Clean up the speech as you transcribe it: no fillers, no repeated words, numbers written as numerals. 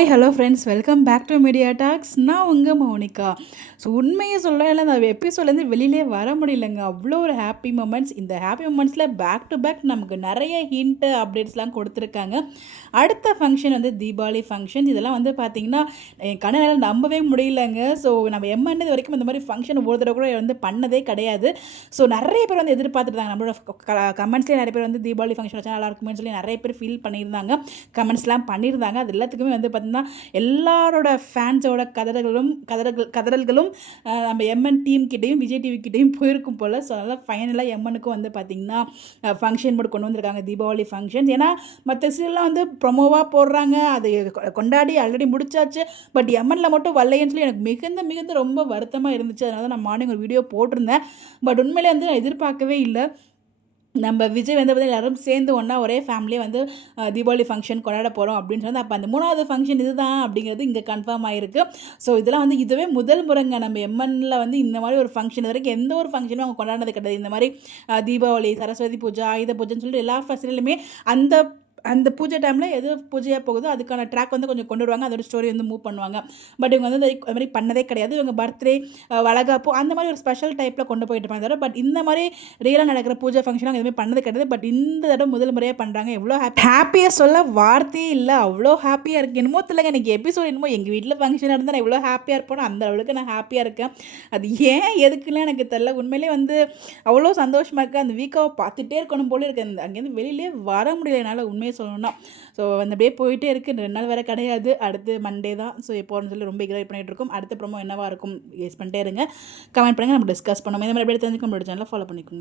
Hi hello friends, welcome back to media talks. நான் உங்கள் Mounika. So உண்மையை சொல்ல இல்லை, அந்த எபிசோட்லேருந்து வெளியிலே வர முடியலங்க. அவ்வளோ ஒரு ஹாப்பி மூமெண்ட்ஸ். இந்த ஹாப்பி மூமெண்ட்ஸில் பேக் டு பேக் நமக்கு நிறைய ஹிண்ட்டு அப்டேட்ஸ்லாம் கொடுத்துருக்காங்க. அடுத்த ஃபங்க்ஷன் வந்து தீபாவளி ஃபங்க்ஷன். இதெல்லாம் வந்து பார்த்திங்கன்னா என் கண்ணால் நம்பவே முடியலங்க. ஸோ நம்ம எம்என்ஏ இது வரைக்கும் இந்த மாதிரி ஃபங்க்ஷன் ஒரு தடவை கூட வந்து பண்ணதே கிடையாது. ஸோ நிறைய பேர் வந்து எதிர்பார்த்துருந்தாங்க. நம்மளோட கமெண்ட்ஸ்லேயே நிறைய பேர் வந்து தீபாவளி ஃபங்க்ஷன் வச்சா நல்லா இருக்குமே சொல்லி நிறைய பேர் ஃபீல் பண்ணியிருந்தாங்க. கமெண்ட்ஸ்லாம் பண்ணியிருந்தாங்க. அது எல்லாத்துக்குமே வந்து பார்த்திங்கன்னா எல்லாரோட ஃபேன்ஸோட கதறல்களும் நம்ம எம்என் டீம் கிட்டேயும் விஜய் டிவி கிட்டேயும் போயிருக்கும் போல். ஸோ அதனால் ஃபைனலாக எம்எனுக்கும் வந்து பார்த்திங்கன்னா ஃபங்க்ஷன் போட்டு கொண்டு வந்திருக்காங்க, தீபாவளி ஃபங்க்ஷன்ஸ். ஏன்னா மற்ற சீரியல்லாம் வந்து ப்ரொமோவாக போடுறாங்க, அது கொண்டாடி ஆல்ரெடி முடிச்சாச்சு. பட் எம்என்ல மட்டும் வரலையேன்னு சொல்லி எனக்கு மிகுந்த மிகுந்த ரொம்ப வருத்தமாக இருந்துச்சு. அதனால தான் நான் மார்னிங் ஒரு வீடியோ போட்டிருந்தேன். பட் உண்மையிலே வந்து நான் எதிர்பார்க்கவே இல்லை. நம்ம விஜய் வந்து பார்த்தீங்கன்னா எல்லோரும் சேர்ந்து ஒன்றா ஒரே ஃபேமிலியே வந்து தீபாவளி ஃபங்க்ஷன் கொண்டாட போகிறோம் அப்படின்னு சொன்னால், அப்போ அந்த 3வது ஃபங்க்ஷன் இதுதான் அப்படிங்கிறது இங்கே கன்ஃபார்ம் ஆகிருக்கு. ஸோ இதெல்லாம் வந்து இதுவே முதல் முறைங்க. நம்ம எம்என்ல வந்து இந்த மாதிரி ஒரு ஃபங்க்ஷன் இது வரைக்கும் எந்த ஒரு ஃபங்க்ஷனும் அவங்க கொண்டாடினது கிடையாது. இந்த மாதிரி தீபாவளி, சரஸ்வதி பூஜை, ஆயுத பூஜைன்னு சொல்லிட்டு எல்லா ஃபெஸ்டிவலுமே அந்த அந்த பூஜை டைமில் எது பூஜையாக போகுதோ அதுக்கான ட்ராக் வந்து கொஞ்சம் கொண்டு வருவாங்க, அதோட ஸ்டோரி வந்து மூவ் பண்ணுவாங்க. பட் இவங்க வந்து அது மாதிரி பண்ணதே கிடையாது. இவங்க பர்த்டே, வளகாப்பு அந்த மாதிரி ஒரு ஸ்பெஷல் டைப்பில் கொண்டு போயிட்டு இருப்பாங்க தவிர, பட் இந்த மாதிரி ரியலாக நடக்கிற பூஜை ஃபங்க்ஷன் அவங்க எதுவுமே பண்ணது கிடையாது. பட் இந்த தடவை முதல் முறையாக பண்ணுறாங்க. எவ்வளோ ஹாப்பியாக சொல்ல வார்த்தையே இல்லை, அவ்வளோ ஹாப்பியாக இருக்குது. என்னமோ தெரியலங்க, எனக்கு எபிசோட் என்னமோ எங்கள் வீட்டில் ஃபங்க்ஷன் இருந்தால் நான் எவ்வளோ ஹாப்பியாக இருப்போம், அந்த அளவுக்கு நான் ஹாப்பியாக இருக்கேன். அது ஏன் எதுக்குன்னு எனக்கு தெரியல. உண்மையிலே வந்து அவ்வளோ சந்தோஷமாக இருக்குது. அந்த வீக்காவை பார்த்துட்டே இருக்கணும் போல இருக்குது. அங்கேருந்து வெளியிலே வர முடியல என்னால், உண்மையை சொல்லணும்னா. ஸோ அந்த அப்படியே போயிட்டே இருக்குது. 2 நாள் வேறு கிடையாது, அடுத்து மண்டே தான். ஸோ எப்போன்னு சொல்லி ரொம்ப எக்ஸைட் பண்ணிகிட்டு இருக்கோம். அடுத்த ப்ரோமோ என்னவாக இருக்கும் கெஸ் பண்ணிட்டே இருங்க, கமெண்ட் பண்ணுங்கள், நம்ம டிஸ்கஸ் பண்ணுவோம். இந்த மாதிரி அப்படியே தெரிஞ்சுக்க நம்மளோட சேனலை ஃபாலோ பண்ணிக்கோங்க.